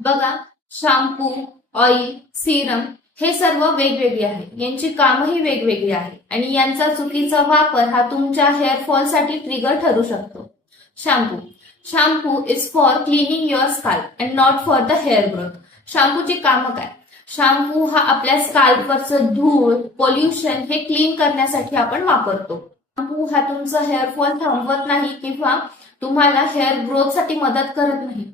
बघा, shampoo, oil, Serum हे सर्व वेगवेगळे आहे. यांची कामही वेगवेगळी आहे आणि यांचा चुकीचा वापर हा तुमच्या हेअर फॉलसाठी ट्रिगर ठरू शकतो. Shampoo shampoo is for cleaning your scalp and not for the hair growth. शॅम्पूची कामं काय? शॅम्पू हा आपल्या स्कॅल्पवरचं धूळ, पोल्युशन हे क्लीन करण्यासाठी आपण वापरतो. शॅम्पू हा तुमचं हेअर फॉल थांबवत नाही किंवा तुम्हाला हेअर ग्रोथसाठी मदत करत नाही,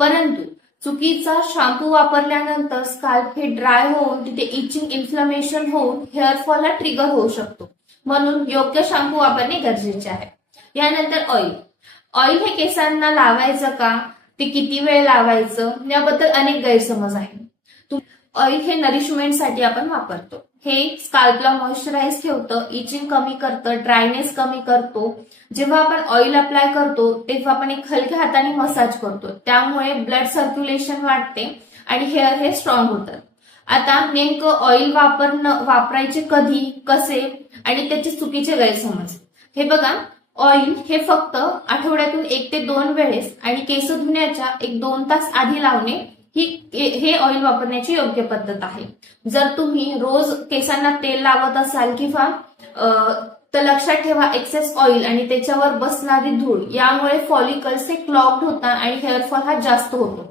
परंतु चुकीचा शॅम्पू वापरल्यानंतर स्कॅल्प हे ड्राय होऊन तिथे इचिंग, इन्फ्लमेशन होऊन हेअर फॉलला ट्रिगर होऊ शकतो. म्हणून योग्य शॅम्पू वापरणे गरजेचे आहे. यानंतर ऑइल. ऑइल हे केसांना लावायचं का, ते किती वेळ लावायचं याबद्दल अनेक गैरसमज आहे. ऑइल हे नरिशमेंटसाठी आपण वापरतो. हे स्कॅल्पला मॉइश्चराईज ठेवतं, इचिंग कमी करतं, ड्रायनेस कमी करतो. जेव्हा आपण ऑइल अप्लाय करतो तेव्हा आपण एक हलक्या हाताने मसाज करतो, त्यामुळे ब्लड सर्क्युलेशन वाढते आणि हेअर हे स्ट्रॉंग होतात. आता नेमकं ऑइल वापरायचे कधी, कसे आणि त्याचे चुकीचे गैरसमज. हे बघा, ऑइल हे फक्त आठवड्यातून 1 ते 2 वेळेस आणि केस धुण्याच्या 1-2 तास आधी लावणे हे ऑइल वापरण्याची योग्य पद्धत आहे. जर तुम्ही रोज केसांना तेल लावत असाल किंवा तर लक्षात ठेवा, एक्सेस ऑइल आणि त्याच्यावर बसणारी धूळ यामुळे फॉलिकल्स हे क्लॉग्ड होतात आणि हेअरफॉल हा जास्त होतो.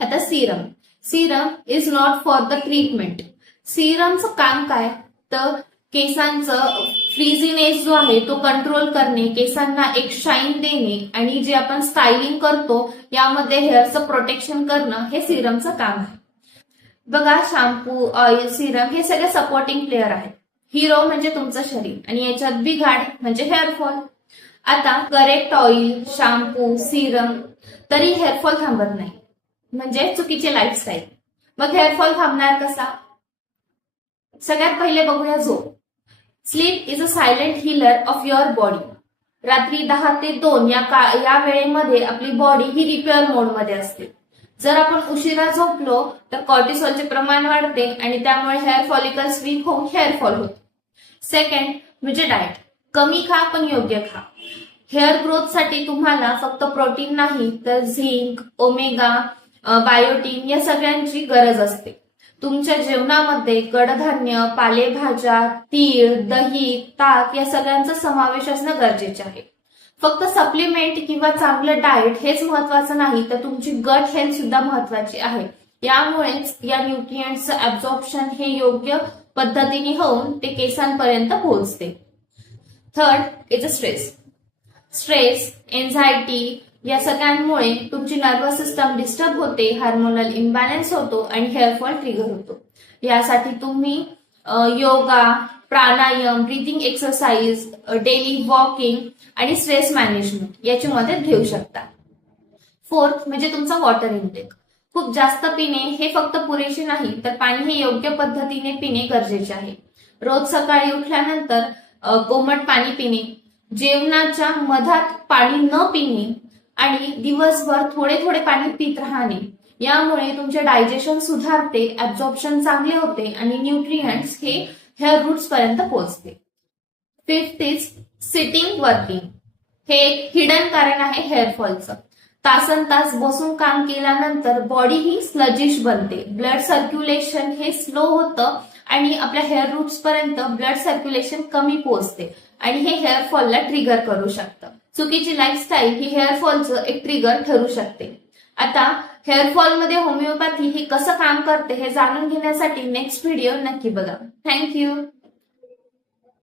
आता serum. Serum is not for the treatment. सिरमचं काम काय? तर केसांचं फ्रीझीनेस जो आहे तो कंट्रोल करणे, केसांना एक शाईन देणे आणि जे आपण स्टायलिंग करतो यामध्ये हेअरचं प्रोटेक्शन करणं हे सिरमचं काम आहे. बघा, शॅम्पू, ऑइल, सिरम हे सगळे सपोर्टिंग प्लेयर आहेत. हिरो म्हणजे तुमचं शरीर आणि याच्यात बिघाड म्हणजे हेअरफॉल. आता करेक्ट ऑइल, शॅम्पू, सिरम तरी हेअरफॉल थांबत नाही, म्हणजे चुकीचे लाईफस्टाईल. मग हेअरफॉल थांबणार कसा? सगळ्यात पहिले बघूया झोप. Sleep is a silent healer of your body. रात्री 10 ते 2 या वेळेमध्ये आपली बॉडी ही रिपेअर मोडमध्ये असते. जर आपण उशिरा झोपलो तर कॉर्टिसॉलचे प्रमाण वाढते आणि त्यामुळे हेअर फॉलिकल्स वीक होऊन हेअरफॉल होतो. सेकंड म्हणजे डाएट. कमी खा पण योग्य खा. हेअर ग्रोथसाठी तुम्हाला फक्त प्रोटीन नाही तर झिंक, ओमेगा, बायोटीन या सगळ्यांची गरज असते. तुमच्या जेवणामध्ये कडधान्य, पालेभाज्या, तीळ, दही, ताक या सगळ्यांचा समावेश असणं गरजेचे आहे. फक्त सप्लिमेंट किंवा चांगलं डाएट हेच महत्वाचं नाही, तर तुमची गट हेल्थ सुद्धा महत्वाची आहे. यामुळेच या न्यूट्रिएंट्सचं ऍब्झॉर्प्शन हे योग्य पद्धतीने होऊन ते केसांपर्यंत पोहोचते. Third is a stress. Stress, anxiety या सगळ्यांमुळे तुमची नर्वस सिस्टम डिस्टर्ब होते, हार्मोनल इम्बॅलन्स होतो आणि हेअरफॉल ट्रिगर होतो. यासाठी तुम्ही योगा, प्राणायाम, ब्रीथिंग एक्सरसाइज, डेली वॉकिंग आणि स्ट्रेस मॅनेजमेंट याची मदत घेऊ शकता. फोर्थ म्हणजे तुमचा वॉटर इनटेक. खूप जास्त पिणे हे फक्त पुरेसे नाही, तर पाणी हे योग्य पद्धतीने पिणे गरजेचे आहे. रोज सकाळी उठल्यानंतर कोमट पाणी पिणे, जेवणाच्या मधात पाणी न पिणे आणि दिवसभर थोडे थोडे पाणी पित राहणे यामुळे तुमचे डायजेशन सुधारते, ऍब्झॉर्प्शन चांगले होते आणि न्यूट्रिएंट्स हे हेअर रूट्स पर्यंत पोहोचते. Fifth is sitting working. हे एक हिडन कारण आहे हेअरफॉलचं. तासन तास बसून काम केल्यानंतर बॉडी ही स्लजिश बनते, ब्लड सर्क्युलेशन हे स्लो होतं आणि आपल्या हेअर रूट्स पर्यंत ब्लड सर्क्युलेशन कमी पोहोचते आणि हे हेअरफॉलला ट्रिगर करू शकतं. चुकीची लाईफस्टाईल ही हेअरफॉलचं एक ट्रिगर ठरू शकते. आता हेअरफॉलमध्ये होमिओपॅथी ही कसं काम करते हे जाणून घेण्यासाठी नेक्स्ट व्हिडिओ नक्की बघा. थँक्यू.